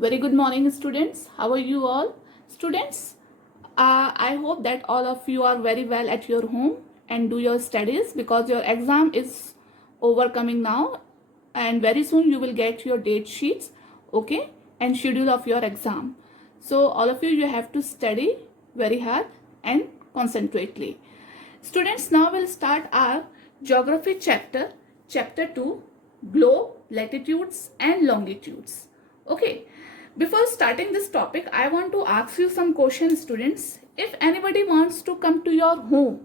Very good morning, students. How are you all? Students, I hope that all of you are very well at your home and do your studies because your exam is overcoming now and very soon you will get your date sheets, okay, and schedule of your exam. So all of you have to study very hard and concentrately. Students, now we'll start our geography chapter 2, globe, latitudes and longitudes. Okay, before starting this topic, I want to ask you some questions, students. If anybody wants to come to your home,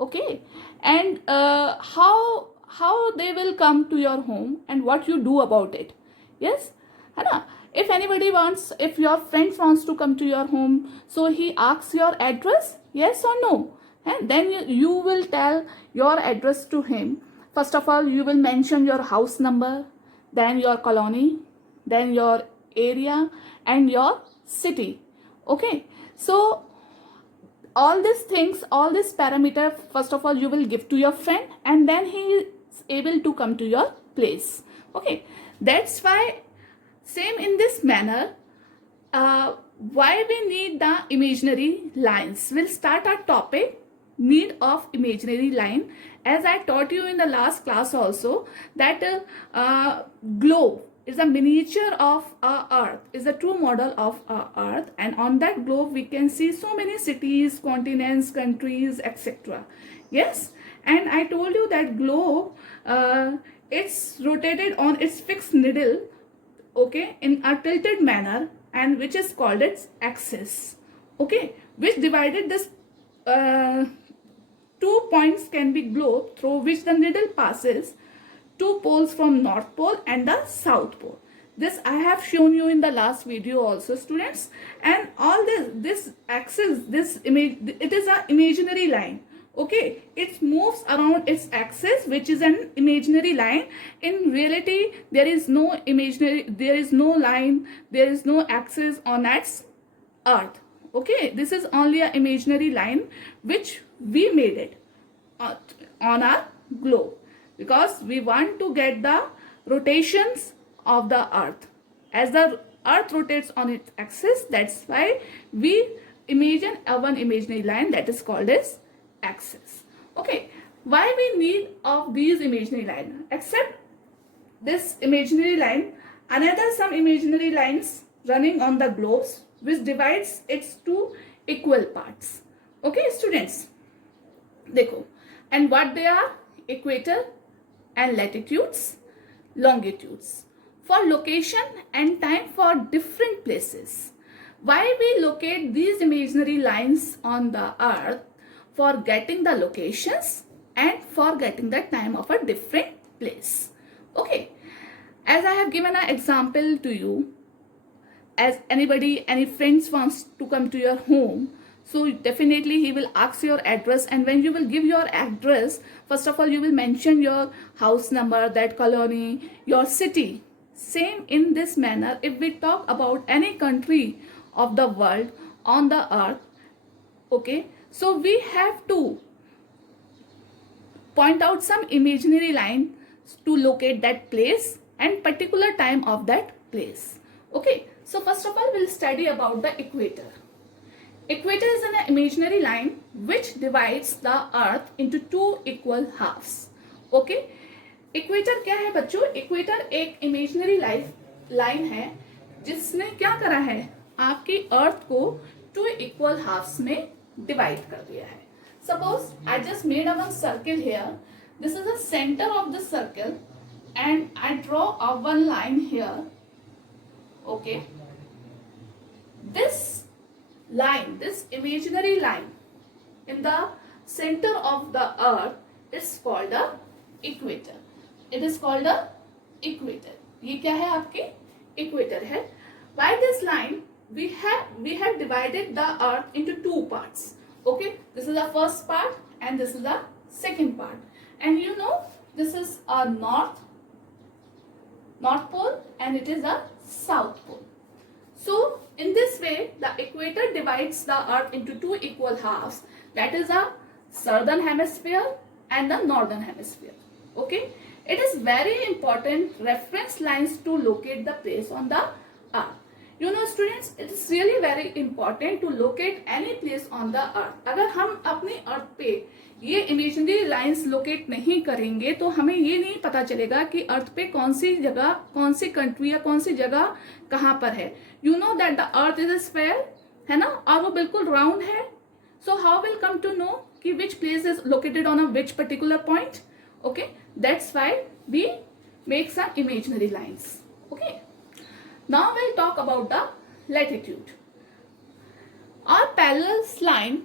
okay, and how they will come to your home and what you do about it. Yes, है ना? If anybody wants, if your friends wants to come to your home, so he asks your address, yes or no, and then you will tell your address to him. First of all, you will mention your house number, then your colony, then your area and your city. Okay, so all these things, all this parameter, first of all you will give to your friend and then he is able to come to your place. Okay, that's why same in this manner, why we need the imaginary lines. We'll start our topic, need of imaginary line. As I taught you in the last class also that globe is a miniature of our earth, is a true model of our earth, and on that globe we can see so many cities, continents, countries, etc. Yes, and I told you that globe it's rotated on its fixed needle, okay, in a tilted manner, and which is called its axis, okay, which divided this 2 points can be globe through which the needle passes, 2 poles from north pole and the south pole. This I have shown you in the last video also, students. And all this axis, this image, it is an imaginary line. Okay, it moves around its axis, which is an imaginary line. In reality, there is no imaginary, there is no line, there is no axis on its earth. Okay, this is only an imaginary line which we made it on our globe because we want to get the rotations of the earth. As the earth rotates on its axis, that's why we imagine one imaginary line that is called as axis. Okay, why we need of these imaginary line? Except this imaginary line, another some imaginary lines running on the globes which divides its two equal parts. Okay, students, देखो, and what they are? Equator and latitudes, longitudes, for location and time for different places. Why we locate these imaginary lines on the earth? For getting the locations and for getting the time of a different place. Okay, as I have given an example to you, as any friends wants to come to your home, so definitely he will ask your address, and when you will give your address, first of all you will mention your house number, that colony, your city. Same in this manner, if we talk about any country of the world on the earth, okay, so we have to point out some imaginary line to locate that place and particular time of that place. Okay, so first of all we'll study about the equator. Equator is an imaginary line which divides the earth into two equal halves. Okay, equator क्या है बच्चों? Equator एक imaginary line है जिसने क्या करा है, आपकी अर्थ को टू इक्वल हाफ्स में डिवाइड कर दिया है. Suppose I just made a one circle here. This is the centre of the circle and I draw a one line here. Okay, this line, this imaginary line in the center of the earth is called a equator. It is called a equator. ये क्या है? आपके equator है. By this line we have divided the earth into two parts. Okay, this is the first part and this is the second part, and you know this is a north pole and it is a south pole. So in this way the equator divides the earth into two equal halves, that is a southern hemisphere and the northern hemisphere. Okay, it is very important reference lines to locate the place on the earth. students, it is really very important to locate any place on the earth. अगर हम अपनी अर्थ पे ये imaginary lines locate नहीं करेंगे तो हमें ये नहीं पता चलेगा कि अर्थ पे कौन सी जगह, कौन सी कंट्री या कौन सी जगह कहाँ पर है. You know that the earth is sphere, है ना, और वो बिल्कुल राउंड है. So how will come to know कि which place is located on a which particular point. Okay, that's why we make some imaginary lines. Okay, now we'll talk about the latitude. Our parallel line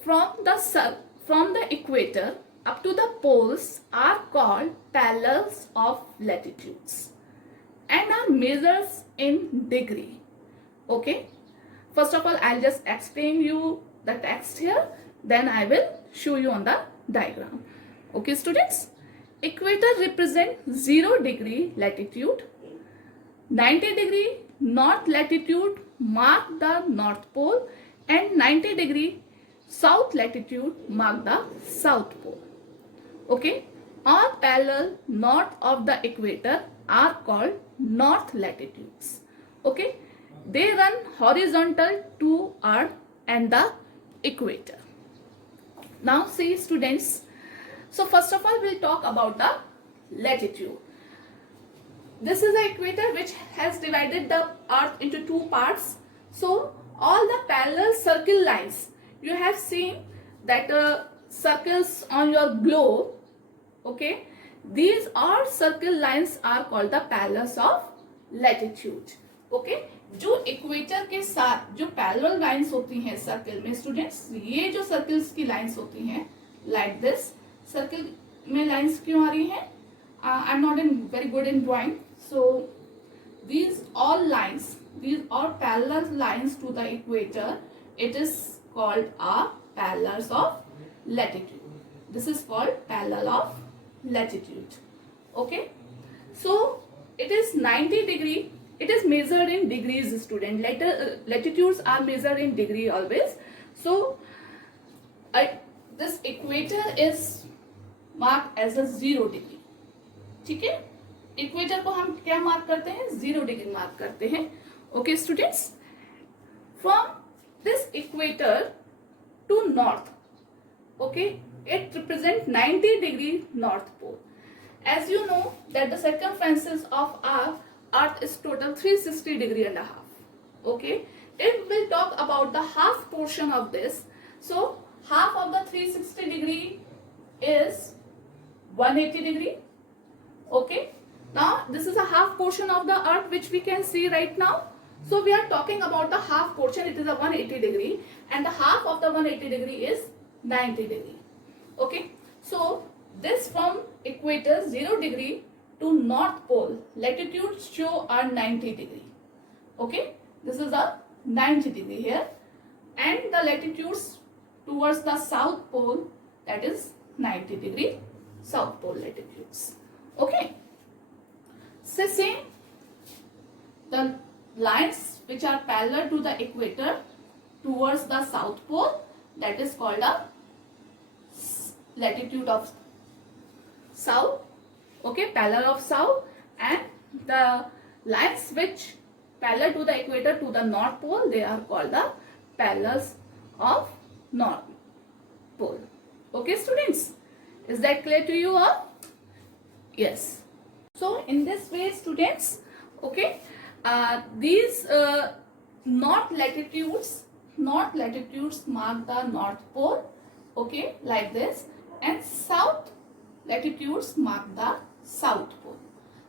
from the equator up to the poles are called parallels of latitudes and are measures in degree. Okay, first of all I'll just explain you the text here, then I will show you on the diagram. Okay students, equator represent 0 degree latitude, 90 degree north latitude mark the north pole and 90 degree south latitude mark the south pole. Okay, all parallel north of the equator are called north latitudes. Okay, they run horizontal to earth and the equator. Now see students, so first of all we'll talk about the latitude. This is the equator which has divided the earth into 2 parts. So all the parallel circle lines, you have seen that circles on your globe. Okay, these are circle lines are called the parallels of latitude. Okay, जो equator के साथ जो parallel lines होती हैं circle में students, ये जो circles की लाइंस होती हैं लाइक दिस, सर्कल में लाइंस क्यों आ रही हैं? I am not in very good in drawing. So these all lines, these are parallel lines to the equator. It is called a parallels of latitude. This is called parallel of latitude. Okay, so it is 90 degree. It is measured in degrees student. Latitudes are measured in degree always. So this equator is marked as a 0 degree. ठीक है, equator को हम क्या mark करते हैं? 0 degree mark करते हैं. Okay students, from this equator to north, okay, it represent 90 degree north pole. As you know that the circumference of our earth is total 360 degree and half. Okay, if will talk about the half portion of this, so half of the 360 degree is 180 degree. Okay, now this is a half portion of the earth which we can see right now. So we are talking about the half portion. It is a 180 degree and the half of the 180 degree is 90 degree. Okay, so this from equator 0 degree to north pole latitude show are 90 degree. Okay, this is a 90 degree here, and the latitudes towards the south pole, that is 90 degree south pole latitudes. Okay, so same the lines which are parallel to the equator towards the south pole, that is called a latitude of south. Okay, parallel of south, and the lines which parallel to the equator to the north pole, they are called the parallels of north pole. Okay students, is that clear to you all? Yes. So in this way students, okay, these north latitudes mark the north pole, okay, like this, and south latitudes mark the south pole.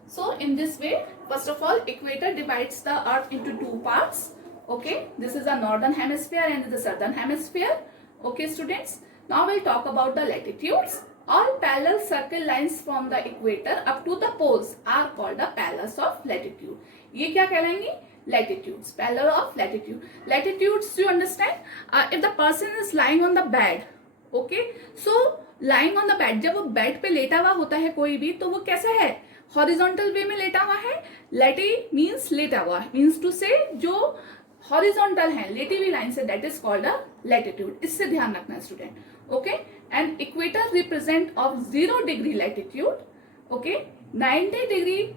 So in this way, first of all, equator divides the earth into 2 parts. Okay, this is a northern hemisphere and the southern hemisphere. Okay students, now we'll talk about the latitudes. All parallel circle lines from the equator up to the poles are called the parallels of latitude. ये क्या कहलाएंगी? Latitudes, parallel of latitude. Latitudes, you understand? If the person is lying on the bed, okay, so lying on the bed, जब वो bed पे लेटा हुआ होता है कोई भी, तो वो कैसा है? हॉरिजॉन्टल वे में लेटा हुआ है. लेटी मीन्स लेटा हुआ, मीन्स टू से जो हॉरिजॉन्टल है, लेटी हुई लाइन से, that is called a latitude. इससे ध्यान रखना student. Okay, and equator represent of 0 degree latitude. Okay, 90 degree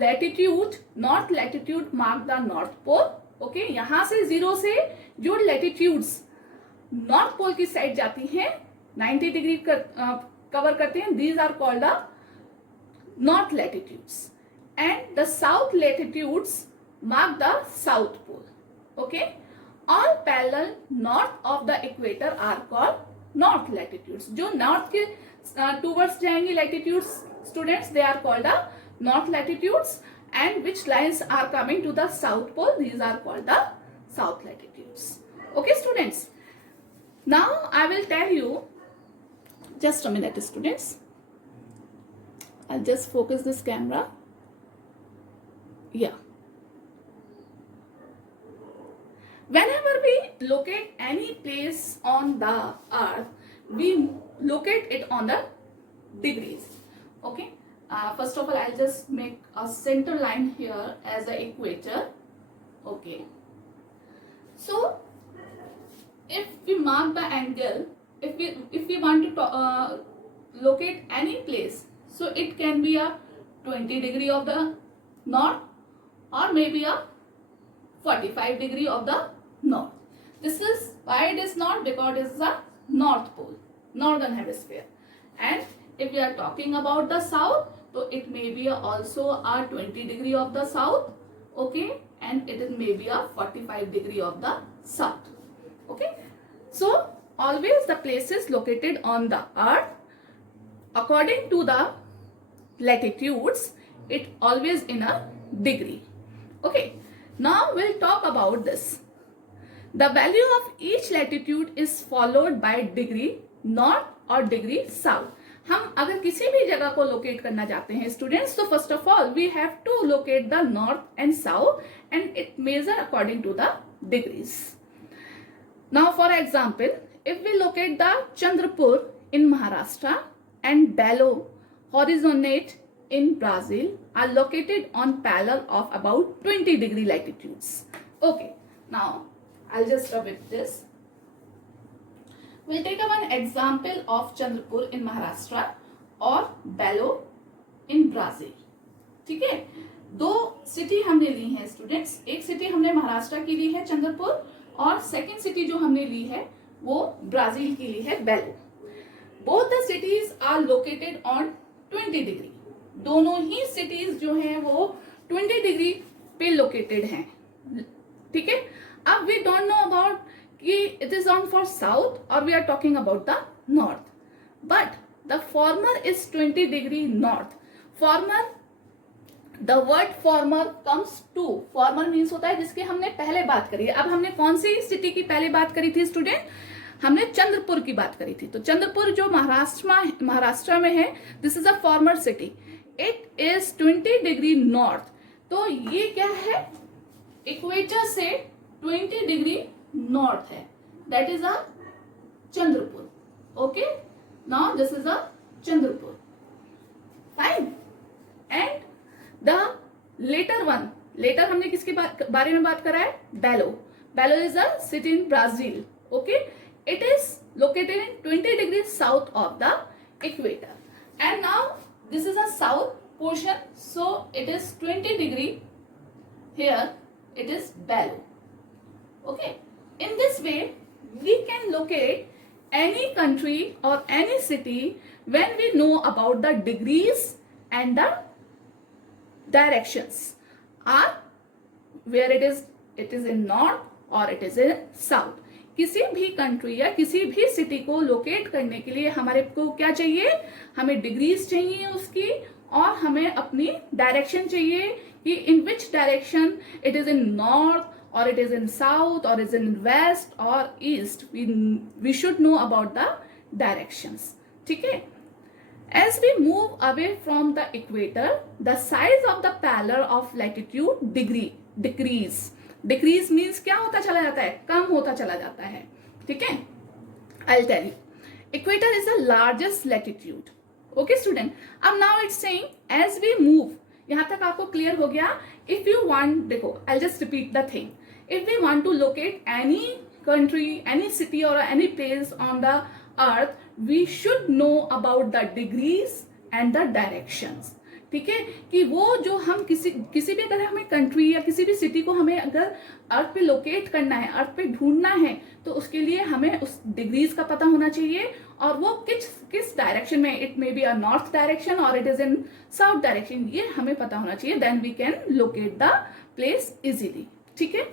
latitude, north latitude mark the north pole. Okay, यहां से 0 से जो लैटिट्यूड्स नॉर्थ पोल की साइड जाती हैं 90 डिग्री कवर करते हैं, these are called the north latitudes, and the south latitudes mark the south pole. Okay, all parallel north of the equator are called north latitudes. जो north के towards जाएंगी latitudes students, they are called the north latitudes, and which lines are coming to the south pole, these are called the south latitudes. Okay students, now I will tell you, just a minute students, I'll just focus this camera. Yeah, whenever we locate any place on the earth, we locate it on the degrees. Okay, first of all I'll just make a center line here as the equator. Okay, so if we mark the angle, if we want to locate any place, so it can be a 20 degree of the north or maybe a 45 degree of the north. This is why it is not, because it is the north pole, northern hemisphere. And if we are talking about the south, so it may be also a 20 degree of the south. Okay, and it is maybe a 45 degree of the south. Okay, so always the places located on the earth according to the latitudes, it always in a degree. Okay, now we'll talk about this. The value of each latitude is followed by degree north और degree south. हम अगर किसी भी जगह को locate करना चाहते हैं स्टूडेंट्स, तो first of all we have to locate the north and south and it measure according to the degrees. Now for example, if we locate the Chandrapur in Maharashtra and Belo horizonate in Brazil are located on parallel of about 20 degree latitudes. Okay, now I'll just rub with this. We'll take one example of Chandrapur in Maharashtra और Belo in Brazil. ठीक है, दो city हमने ली है students. एक city हमने महाराष्ट्र की ली है चंद्रपुर, और सेकेंड सिटी जो हमने ली है वो ब्राजील की ली है बेलो. Both the cities are located on 20 degree. दोनों ही cities जो हैं वो 20 degree पे located हैं. ठीक है, अब we don't know about कि it is on for south or we are talking about the north. But the former is 20 degree north. Former, the word former comes to, former means होता है जिसकी हमने पहले बात करी है. अब हमने कौन सी सिटी की पहले बात करी थी स्टूडेंट? हमने चंद्रपुर की बात करी थी. तो चंद्रपुर जो महाराष्ट्र में है, this is a former city. It is 20 degree north. तो ये क्या है? इक्वेटर से 20 डिग्री नॉर्थ है. That is a Chandrapur. Okay, now this is a Chandrapur. Fine. And the latter one, latter हमने किसके बारे में बात करा है? Belo. Belo is a city in Brazil. Okay, it is located in 20 degrees south of the equator, and now this is a south portion, so it is 20 degree. Here it is Belo. Okay, in this way we can locate any country or any city when we know about the degrees and the directions are where it is in north or it is in south. किसी भी country या किसी भी city को locate करने के लिए हमारे को क्या चाहिए? हमें डिग्रीज चाहिए उसकी, और हमें अपनी डायरेक्शन चाहिए कि in which direction it is in north और इट इज इन साउथ और इज इन वेस्ट और east. We should know about the directions. ठीक है, as we move away from the equator the size of the parallel of latitude decrease. Decrease means क्या होता चला जाता है? कम होता चला जाता है. ठीक है, I will tell you. Equator is the largest latitude. Okay student, अब now it's saying as we move. यहां तक आपको क्लियर हो गया? इफ यू वांट, देखो I just repeat the thing. If we want to locate any country, any city or any place on the earth, we should know about the degrees and the directions. ठीक है, कि वो जो हम किसी भी अगर हमें कंट्री या किसी भी सिटी को हमें अगर अर्थ पे लोकेट करना है, अर्थ पे ढूंढना है, तो उसके लिए हमें उस डिग्रीज का पता होना चाहिए और वो किस डायरेक्शन में, it may be a north direction और it is in south direction, ये हमें पता होना चाहिए, then we can locate the place easily. ठीक है,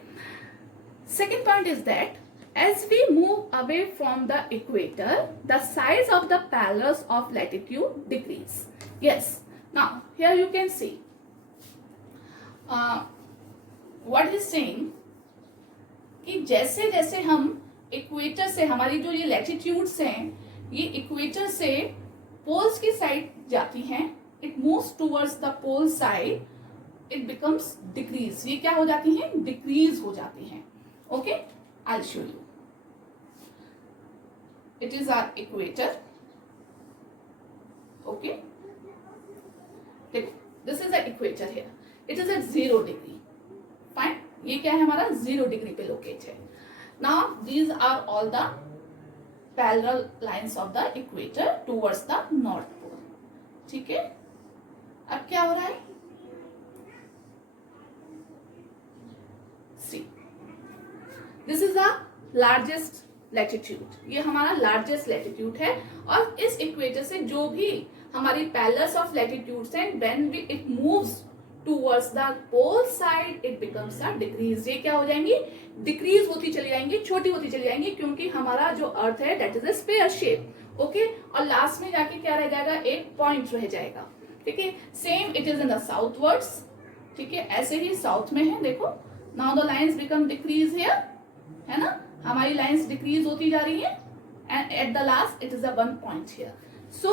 second point is that as we move away from the equator, the size of the parallels of latitude decrease. Yes, now here you can see what is saying कि जैसे जैसे हम equator से, हमारी जो ये लैटिट्यूड्स हैं, ये इक्वेटर से पोल्स की साइड जाती हैं, it moves towards the pole side, it becomes decrease, ये क्या हो जाती हैं, डिक्रीज हो जाती हैं। Okay, I'll show you. It is our equator. Okay, this is the equator here. It is at 0 degree. Fine. ये क्या है, हमारा 0 डिग्री पे लोकेट है। Now these are all the parallel lines of the equator towards the north pole. ठीक है, अब क्या हो रहा है, see, this is the largest latitude, ये हमारा लार्जेस्ट लैटिट्यूड है, और इस इक्वेटर से जो भी हमारी पैरेलल्स ऑफ लैटिट्यूड्स हैं, when it moves towards the pole side, it becomes a decrease, ये क्या हो जाएंगी, डिक्रीज होती चली जाएंगी, छोटी होती चली जाएंगी, क्योंकि हमारा जो अर्थ है that is a sphere shape. Okay, और लास्ट में जाके क्या रह जाएगा, एक पॉइंट रह जाएगा। ठीक है, same it is in the southwards. ठीक है, ऐसे ही साउथ में है, देखो, now the lines become decrease here, है ना, हमारी लाइंस डिक्रीज होती जा रही है, and at the last it is a 1 point here. So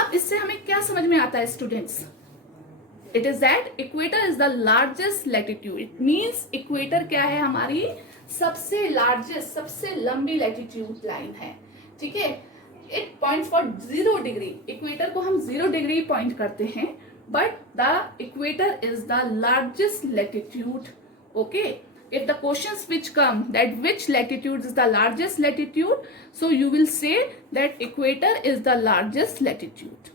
अब इससे हमें क्या समझ में आता है students, it is that equator is the largest latitude, it means equator क्या है, हमारी सबसे लार्जेस्ट, सबसे लंबी लैटिट्यूड लाइन है। ठीक है, it points for 0 degree, equator को हम 0 डिग्री पॉइंट करते हैं, but the equator is the largest latitude. Okay, if the questions which come that which latitude is the largest latitude, so you will say that equator is the largest latitude.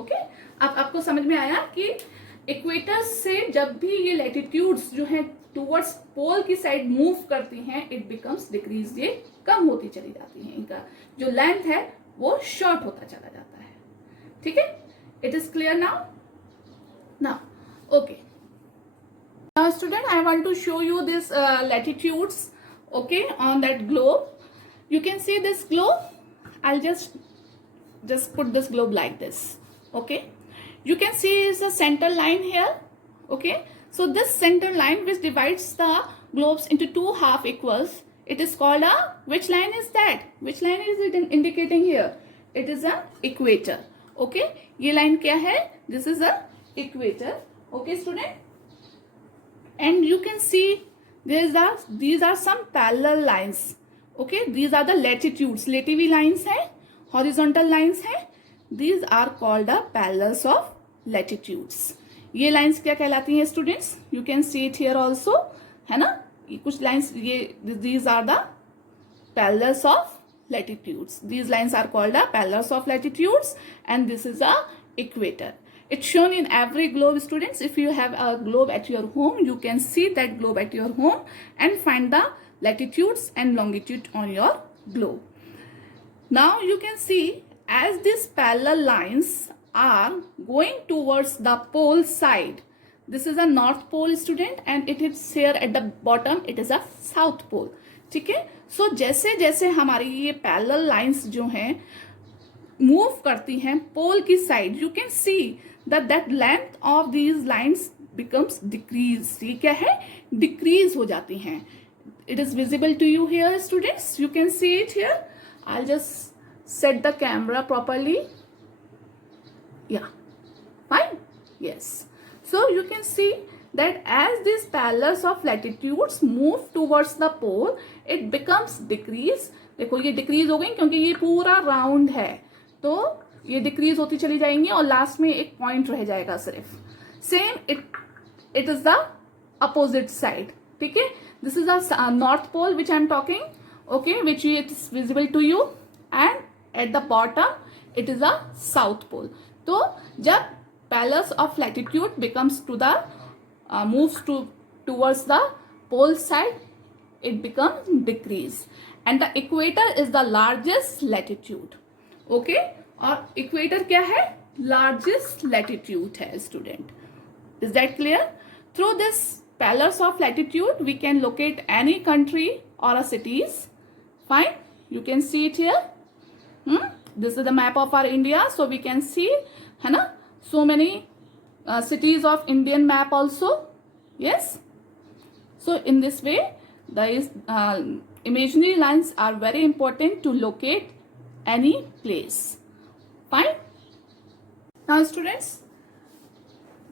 Okay, अब आपको समझ में आया कि equator से जब भी ये लैटिट्यूड्स जो है टूवर्ड्स पोल की साइड मूव करती हैं, इट बिकम्स डिक्रीज, ये कम होती चली जाती है, इनका जो लेंथ है वो शॉर्ट होता चला जाता है। ठीक है, it is clear now okay. Now student, I want to show you this latitudes, okay, on that globe. You can see this globe. I'll just put this globe like this. Okay, you can see is a center line here. Okay, so this center line which divides the globes into 2 half equals, it is called a, which line is that, which line is it indicating here, it is a equator. Okay, ये line क्या है, this is a equator. Okay student, and you can see these are some parallel lines. Okay, these are the latitudes, lativy lines है, horizontal lines है, these are called the parallels of latitudes. ये lines क्या कहलाती हैं students, you can see it here also, है ना, ये कुछ lines, ये these are the parallels of latitudes, these lines are called the parallels of latitudes, and this is a equator. It's shown in every globe students. If you have a globe at your home, you can see that globe at your home and find the latitudes and longitude on your globe. Now you can see as these parallel lines are going towards the pole side. This is a north pole student and it is here at the bottom, it is a south pole. ठीक है, so जैसे जैसे हमारी ये parallel lines जो हैं move करती हैं पोल की side, you can C that length of these lines becomes decreased. ये क्या है, डिक्रीज हो जाती हैं। It is visible to you here students, you can see it here. I'll just set the camera properly. Yeah, fine, yes. So you can see that as these parallels of latitudes move towards the pole, it becomes decrease. देखो ये decrease हो गई क्योंकि ये पूरा round है, तो ये डिक्रीज होती चली जाएंगी और लास्ट में एक पॉइंट रह जाएगा सिर्फ। Same it is the opposite side. ठीक है, this is the north pole which I am talking, okay, which it is visible to you, and at the bottom it is a south pole. तो जब pillars of latitude becomes to the moves towards the pole side, it becomes decrease, and the equator is the largest latitude. Okay, और equator क्या है? Largest latitude है student. Is that clear? Through this pillars of latitude we can locate any country or a cities. Fine, you can see it here. This is the map of our India, so we can see है ना, so many cities of Indian map also. Yes, so in this way the imaginary lines are very important to locate any place. Fine. Now students,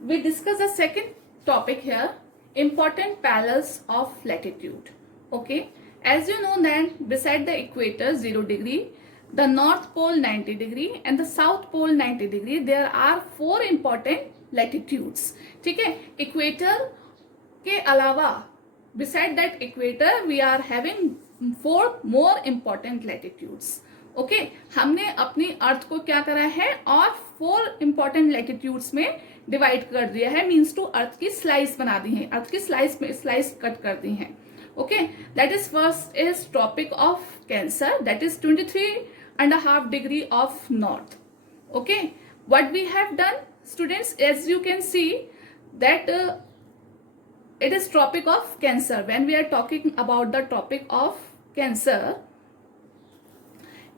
we discuss the second topic here, important pillars of latitude. Okay, as you know that beside the equator 0 degree, the north pole 90 degree and the south pole 90 degree, there are 4 important latitudes. ठीक है, equator के अलावा beside that equator we are having 4 more important latitudes. Okay, हमने अपनी अर्थ को क्या करा है और 4 important latitudes में डिवाइड कर दिया है, मीन्स टू अर्थ की स्लाइस बना दी है, अर्थ की स्लाइस कट कर दी है. Okay, that is first is tropic of cancer, that is 23.5 degree of north. Okay, what we have done students, as you can see that it is tropic of cancer. When we are talking about the tropic of cancer,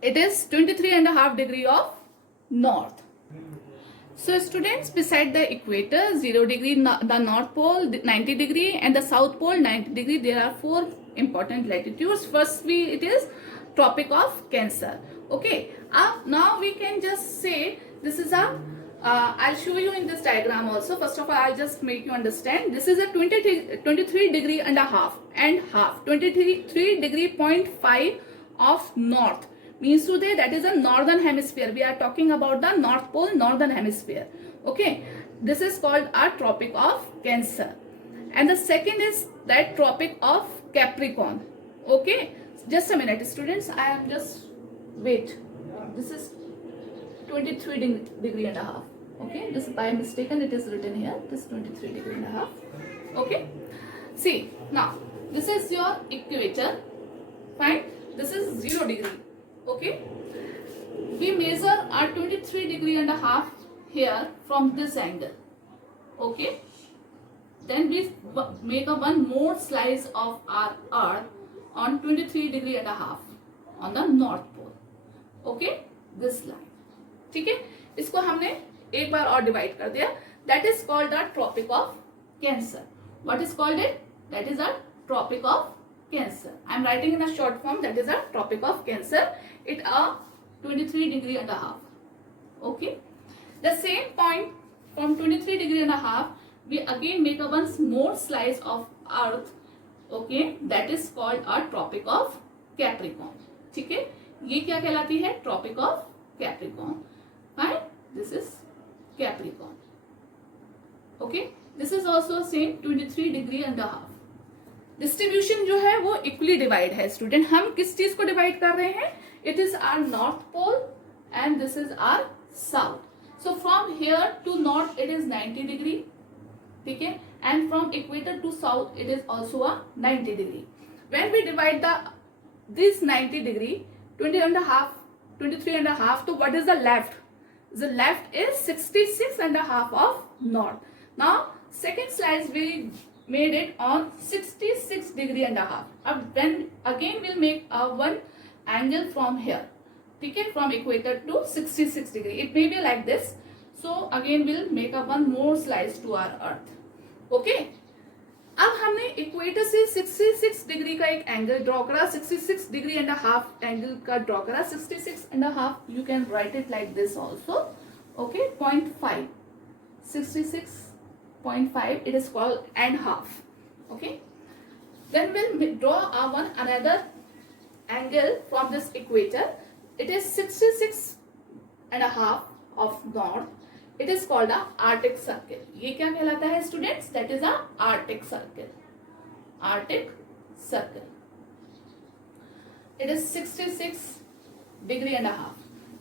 it is 23.5 degree of north. So students, beside the equator 0 degree, the north pole 90 degree and the south pole 90 degree, there are 4 important latitudes. Firstly, it is tropic of cancer. Okay, now we can just say this is a I'll show you in this diagram also. First of all, I'll just make you understand. This is a 23 degree and a half, 23 degree 0.5 of north. Means today that is a northern hemisphere. We are talking about the north pole, northern hemisphere. Okay, this is called a tropic of cancer. And the second is that tropic of Capricorn. Okay, just a minute students, I am just wait, this is 23 degree and a half. Okay, this by mistaken it is written here, this 23 degree and a half. Okay, see now this is your equator. Fine, this is 0 degree. Okay, we measure our 23 degree and a half here from this angle. Okay, then we make a one more slice of our earth on 23 degree and a half on the north pole. Okay, this line. ठीक है, इसको हमने एक बार और divide कर दिया. That is called the tropic of cancer. What is called it? That is a tropic of cancer. I am writing in a short form, that is a tropic of cancer. It are 23 degree and a half. Okay, the same point from 23 degree and a half, we again make a one more slice of earth. Okay, that is called a tropic of Capricorn. ठीक है, ये क्या कहलाती है? Tropic of Capricorn. Fine, this is Capricorn. Okay, this is also same 23 degree and a half. Distribution जो है वो equally divide है स्टूडेंट. हम किस चीज को डिवाइड कर रहे हैं? It is our north pole and this is our south. So from here to north it is 90 degree. ठीक है, and from equator to south it is also a 90 degree. When we divide the this 90 degree 23 and a half, so what is the left? The left is 66 and a half of north. Now second slice we made it on 66 degree and a half. Then again we'll make a one angle from here. Okay, from equator to 66 degree. It may be like this. So again we'll make a one more slice to our earth. Okay. अब हमने equator से 66 degree का एक angle draw करा, 66 degree and half angle का draw करा. 66 and half, you can write it like this also. Okay, 0.5, 66.5 it is called and half. Okay, then we'll draw one another angle from this equator. It is 66 and a half of north. It is called a Arctic circle. ये क्या कहलाता है students? That is a Arctic circle. Arctic circle. It is 66 degree and a half.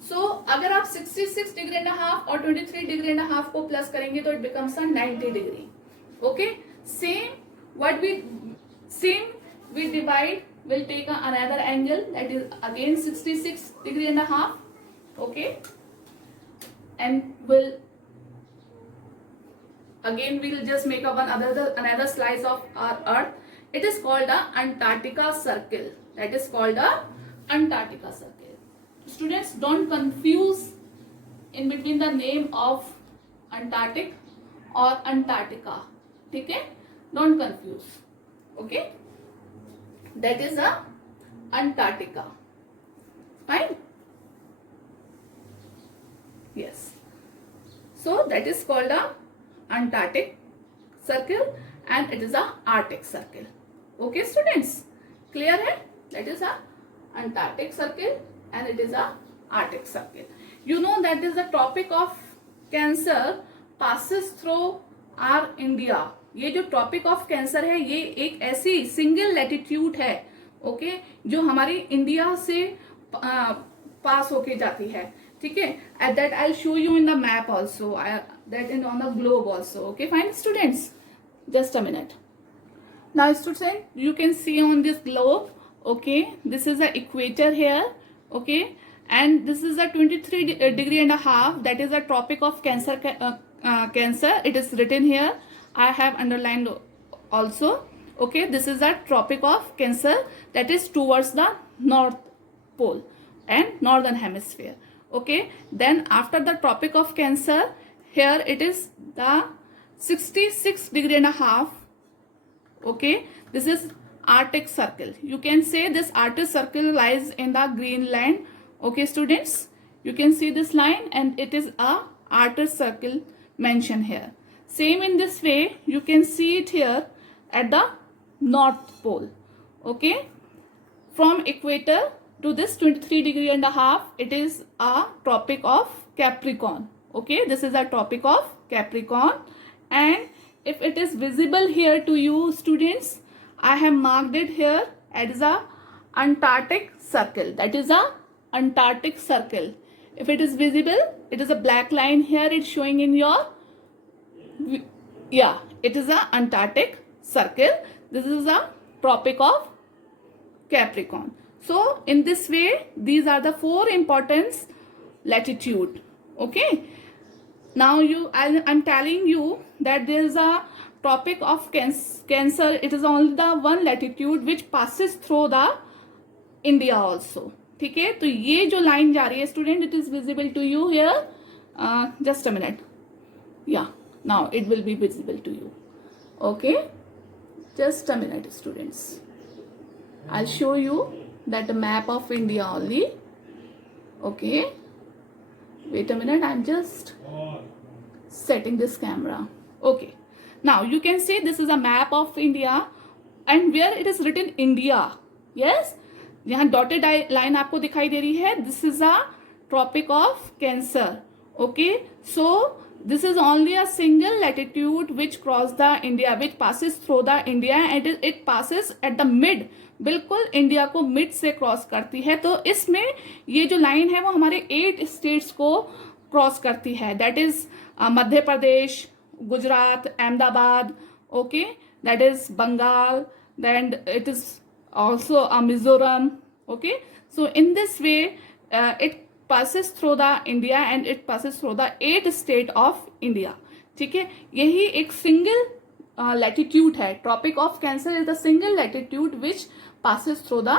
सो अगर आप 66 degree and half और 23 degree and half को plus करेंगे तो it becomes 90 degree. Okay, same what same we divide, will take another angle that is again 66 degree and a half. Okay, and we'll just make another slice of our earth. It is called a Antarctica circle. That is called a Antarctica circle. Students, don't confuse in between the name of Antarctic or Antarctica. Okay, don't confuse. Okay, that is a Antarctica. Fine. Yes, so that is called a Antarctic circle and it is a Arctic circle. Okay students, clear hai? That is a Antarctic circle and it is a Arctic circle. You know that is the Tropic of Cancer passes through our India. ये जो tropic of cancer है ये एक ऐसी single latitude है, okay, जो हमारी India से पास होके जाती है. ठीक है, at that I show you in the map also, that in on the globe also. Okay fine students, just a minute. Now student, you can see on this globe, okay, this is the equator here, okay, and this is the 23 degree and a half, that is the tropic of cancer. It is written here, I have underlined also. Okay, this is the Tropic of Cancer that is towards the North Pole and Northern Hemisphere. Okay, then after the Tropic of Cancer, here it is the 66 degree and a half. Okay, this is Arctic Circle. You can say this Arctic Circle lies in the Greenland. Okay students, you can see this line and it is a Arctic Circle mentioned here. Same in this way, you can see it here at the North Pole. Okay, from equator to this 23 degree and a half, it is a Tropic of Capricorn. Okay, this is a Tropic of Capricorn, and if it is visible here to you students, I have marked it here as a Antarctic Circle. That is a Antarctic Circle. If it is visible, it is a black line here, it's showing in your, yeah, it is a Antarctic Circle. This is a Tropic of Capricorn. So in this way, these are the 4 important latitude. Okay, now I'm telling you that there is a Tropic of Cancer. It is only the one latitude which passes through the India also. ठीक है, तो ये जो line जा रही है student, it is visible to you here, just a minute, या now it will be visible to you. Okay, just a minute students, I'll show you that map of India only. Okay, wait a minute, I'm just setting this camera. Okay, now you can see this is a map of India and where it is written India. Yes, यहाँ dotted line आपको दिखाई दे रही है, this is a tropic of cancer. Okay, so this is only a single latitude which cross the India, which passes through the India and it passes at the mid, बिल्कुल India को mid से cross करती है. तो इसमें ये जो line है वो हमारे 8 स्टेट्स को क्रॉस करती है. That is Madhya Pradesh, Gujarat, Ahmedabad, okay, that is Bengal, then it is also Mizoram. Okay, so in this way it passes through the India and it passes through the 8 state of India. ठीक है, यही एक सिंगल latitude है. Tropic of Cancer is the single latitude which passes through the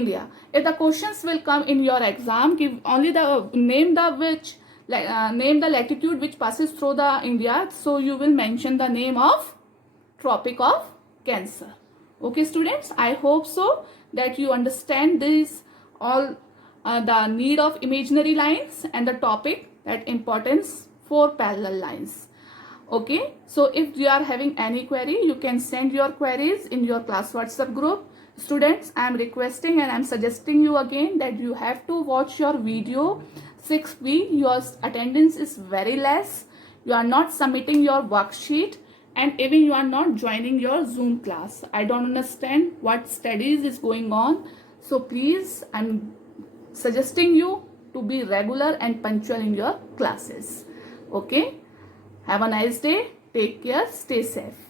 India. If the questions will come in your exam, give only the name the latitude which passes through the India, so you will mention the name of Tropic of Cancer. Okay students, I hope so that you understand this all, the need of imaginary lines and the topic, that importance for parallel lines. Okay, so if you are having any query, you can send your queries in your class WhatsApp group. Students, I am requesting and I am suggesting you again that you have to watch your video 6B. Your attendance is very less, you are not submitting your worksheet, and even you are not joining your Zoom class. I don't understand what studies is going on. So please, I'm suggesting you to be regular and punctual in your classes. Okay, have a nice day, take care, stay safe.